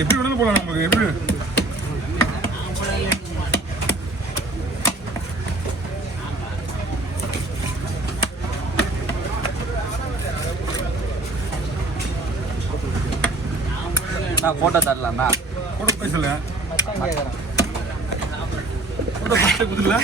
எப்படி வேணாலும் போகலாம் நமக்கு எப்படி நான் ஃபோட்டோ தரலாம்ண்ணா ஃபோட்டோ பேசல ஃபோட்டோ ஃபஸ்ட்டு குதிரல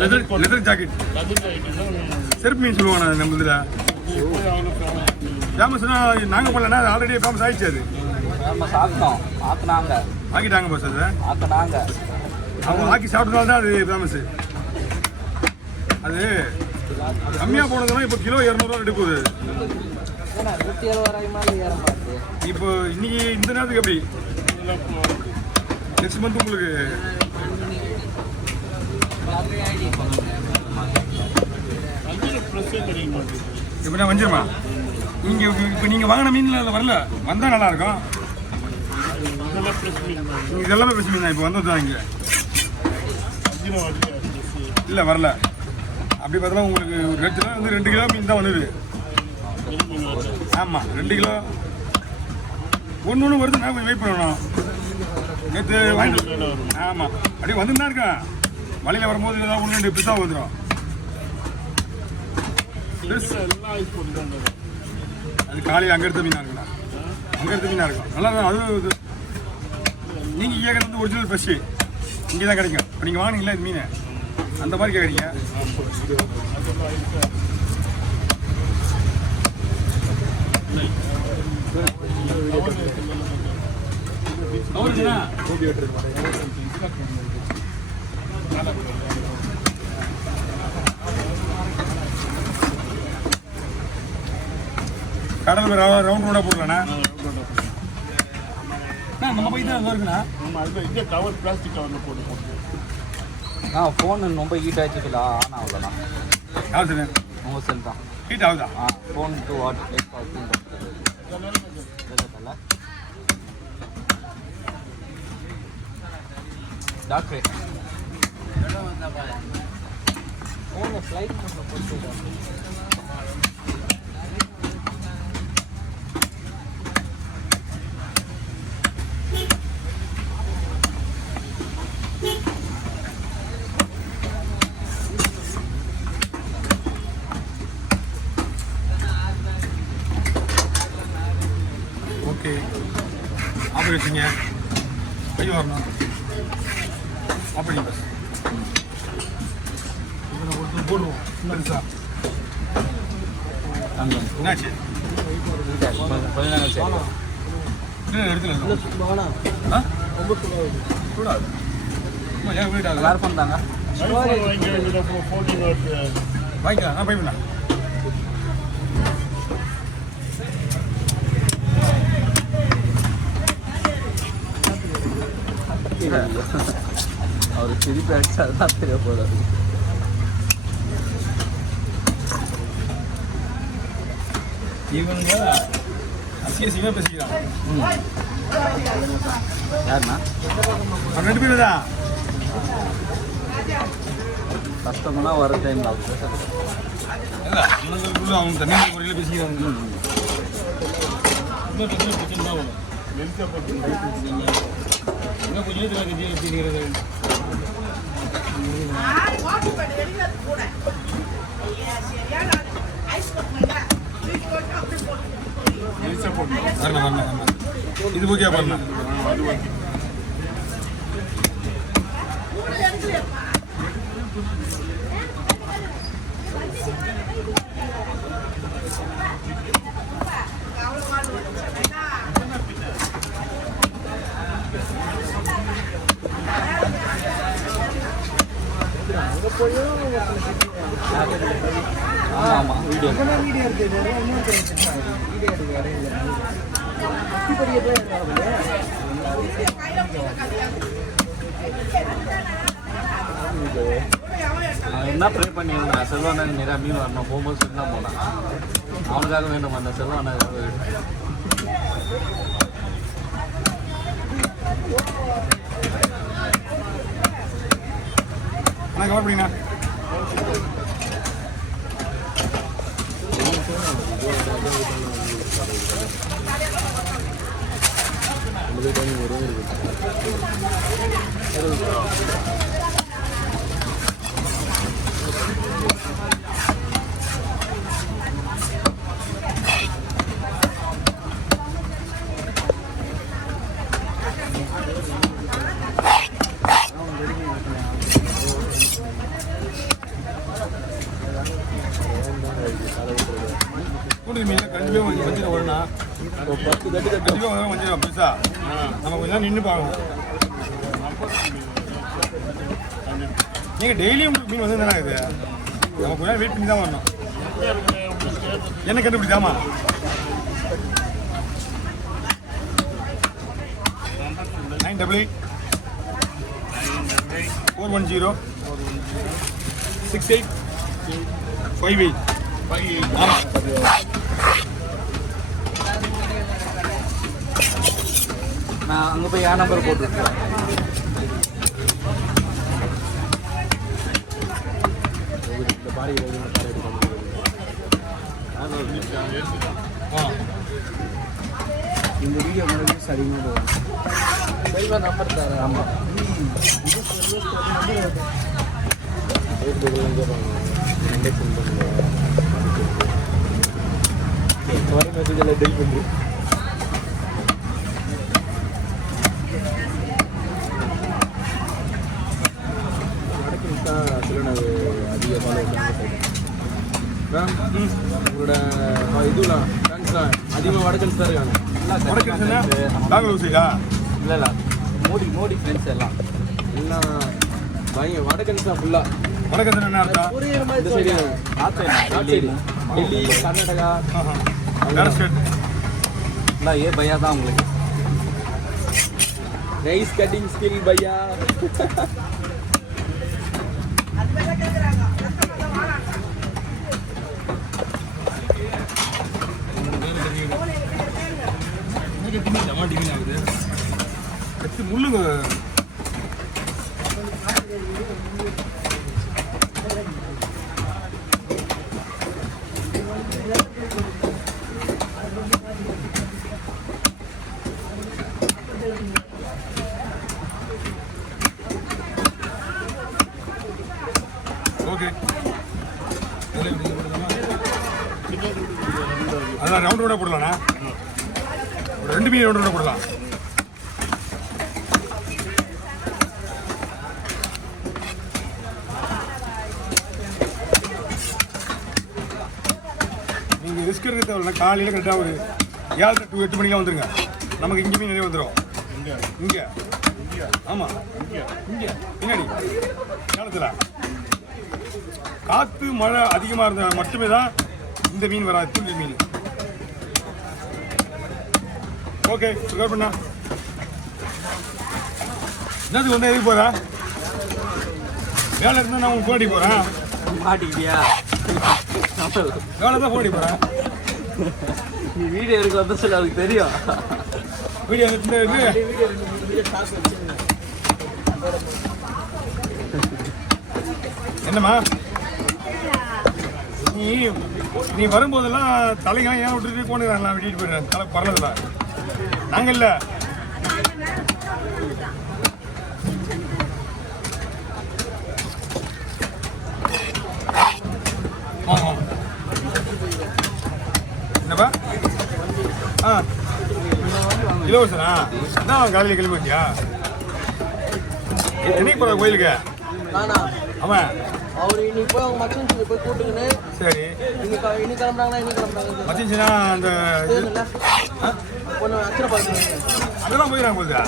லெதர் ஜாக்கெட் செருப்பு மீன் சொல்லுவாங்க நம்ம இதில் ஃபேமஸ்னா நாங்கள் போடலன்னா ஆல்ரெடி ஃபேமஸ் ஆகிடுச்சு அது நம்ம சாப்பிட்டோம் ஆக்கிட்டாங்க பஸ் அது ஆக்கினாங்க அவங்க ஆக்கி சாப்பிட்டதால தான் அது ஃபேமஸ்ஸு அது கம்மியாக போனதுன்னா இப்போ கிலோ 200 ரூபா எடுக்குது இப்போ இன்னைக்கு இந்த நேரத்துக்கு எப்படி நெக்ஸ்ட் மந்த் உங்களுக்கு இப்போ நான் வந்துருமா நீங்கள் இப்போ நீங்கள் வாங்கின மீனில் வரல வந்தால் நல்லாயிருக்கும் இது எல்லாமே ஃப்ரெஷ் மீன் தான் இப்போ வந்தது தான் இங்கே இல்லை வரல அப்படி பார்த்தா உங்களுக்கு ரேட்டில் வந்து 2 கிலோ மீன் தான் வந்தது ஆமாம் 2 கிலோ ஒன்று வருது நான் கொஞ்சம் வெயிட் பண்ணணும் நேற்று வாங்கிட்டு ஆமாம் அப்படியே வந்துட்டு தான் இருக்கேன் மலையில் வரும்போது ஏதாவது 1-2 பிஸாக வந்துடும் அது காலையில் அங்கே எடுத்த மீனாக இருக்குண்ணா அங்கே எடுத்த மீனாக இருக்கும் நல்லா தான் அது நீங்கள் கேட்குறது வந்து ஒரிஜினல் ஃப்ரெஷ்ஷு இங்கே தான் கிடைக்கும் இப்போ நீங்கள் வாங்கினீங்களா இது மீன் அந்த மாதிரி கேட்குறீங்க கடல் ரவுண்ட் ரோடாக போடலாண்ணா நம்ம போய் தான் அங்கே இருக்குண்ணா நம்ம அதுதான் இந்த கவர் பிளாஸ்டிக் கவரில் போட்டு ஃபோன் ரொம்ப ஹீட் ஆகிடுச்சுல ஆன் ஆகலண்ணா யார் சார் உங்கள் செல் தான் ஹீட் ஆகுதா ஃபோன் 2 வாட் டாக்டர் ஃபோனை ஃப்ளைட் போட்டு ஓகே ஆப்ரேஷங்க ஐயோ வரணும் அப்படி பஸ் இதில் ஒருத்தர் போடுவோம் பெருசா என்னாச்சு சூடாது ஏன் வீட்டாக யார் பண்ணாங்க வாங்கிக்கலாம் நான் போய்ண்ணா அவர் திருப்பி அடிச்சா தான் தெரிய போதாது இவங்க அசிங்கமாக பேசிக்கிறாங்க யாருண்ணா 2 பேர் தான் கஷ்டம்னா வர டைமில் அவங்க இல்லை அண்ணங்களுக்குள்ள அவங்க தனியாக முறையில் பேசிக்கிறாங்க இன்னும் பிரச்சனை தான் வரும் நெல்சா போட்டு இன்னும் கொஞ்சம் பேசிக்கிறது இது ஓகே பண்ண ஆமாம் வீடியோ என்ன ப்ரே பண்ணியிருந்தேன் செல்வானன் நிறையா மீன் வரணும் போகும்போது சொல்லி தான் போனான் அவனுக்காக வேண்டும் அந்த செல்வான கவர் பண்ணிங்கண்ணா நீங்கள் டெய்லியும் மீன் வந்து தானே இது நம்ம கொஞ்சம் வெயிட் பண்ணி தான் வரணும். என்ன கண்டுபிடிச்சாமா 988-410-6858. ஆமாம், நான் அங்கே போய் என் நம்பர் போட்டுருக்கேன். இந்த வீடியோ உங்களுக்கு சரியாக செல்வா நம்பர் தரேன். ஆமாம், வர மெசேஜ் எல்லாம் டெல் பண்ணி அதிக ஃபாலோ உங்களோட இதுலாம் ஃப்ரெண்ட்ஸ்லாம் அதிகமாக வடக்கன்ஸ் தான் இருக்காங்க. இல்லை இல்லை மோடி ஃப்ரெண்ட்ஸ் எல்லாம் பயங்கர வடக்கன்ஸ் தான் ஃபுல்லாக. வடக்கன்ஸ் என்ன அர்த்தம்? இந்த சைடு டெல்லி கர்நாடகா எல்லாம் ஏ பையா தான் உங்களுக்கு. நைஸ் கட்டிங் ஸ்கில் பையா. முள்ளுங்க ஓகே. அதான் ரவுண்ட் ரவுண்டாக போடலாண்ணா, ஒரு 2 மீன் ரவுண்ட் ரவுண்டாக போடலாம். நீங்கள் ரிஸ்க் எடுக்க தேவையில்ல. காலையில் கரெக்டாக ஒரு 7 to 8 மணிக்கெலாம் வந்துடுங்க. நமக்கு இங்கே மீன் நிறைய வந்துடும். இங்கே ஆமாம், இங்கே பின்னாடி காலத்தில் காற்று மழை அதிகமாக இருந்தால் மட்டுமே தான் இந்த மீன் வராது, தூண்டில் மீன். ஓகே, சுகர் பண்ணா என்னது வந்து எதுக்கு போகிறா? வேலை இருந்தால் நான் உங்களுக்கு போடி போகிறேன். மாட்டிக்கிட்டியா? வேலை தான் போடி போகிறேன். நீ வீடியோ எடுக்க வந்து சொல்ல அவருக்கு தெரியும். வீடியோ எடுத்து என்னம்மா நீ வரும்போதெல்லாம் தலைங்கெல்லாம் ஏன் விட்டுட்டு போனுறாங்களா? விட்டுட்டு போயிடுறேன். தலை பறந்ததில்ல நாங்கள் இல்லை. என்னப்பா? ஆ, இலவசனா? என்ன காலையில் கிளம்பி வச்சியா? என்னைக்கு போகிற கோயிலுக்கு? அவன் அவர் இன்னைக்கு போய் அவங்க மச்சன் போய் கூட்டுக்குன்னு. சரி, இன்னைக்கு கிளம்புறாங்களா? இன்னைக்கு கிளம்புறாங்க. மச்சின்ச்சுன்னா அந்த ஒன்று அச்சனை பார்க்குறேன். அதெல்லாம் போயிடறாங்க போகுதா?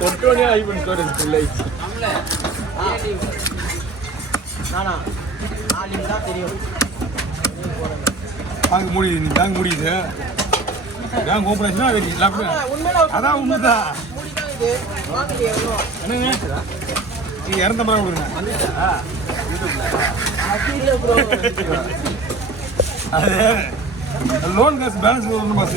கொட்டோனே ஆகி பண்ணி நானா நாளைக்கு தான் தெரியும். பேங்க் முடியுது, நீ பேங்க் முடியுது, பேங்க் ஓப்பன் ஆச்சுன்னா அது உண்மையில அதான் உண்மைதான். மூடி தான் இது. வாங்கலையே இன்னும். என்னங்க நீ 250 ரூபா கொடுங்க. அது இல்லை ப்ரோ. அது லோன் காசு பேலன்ஸ் வரணும் பாஸ்.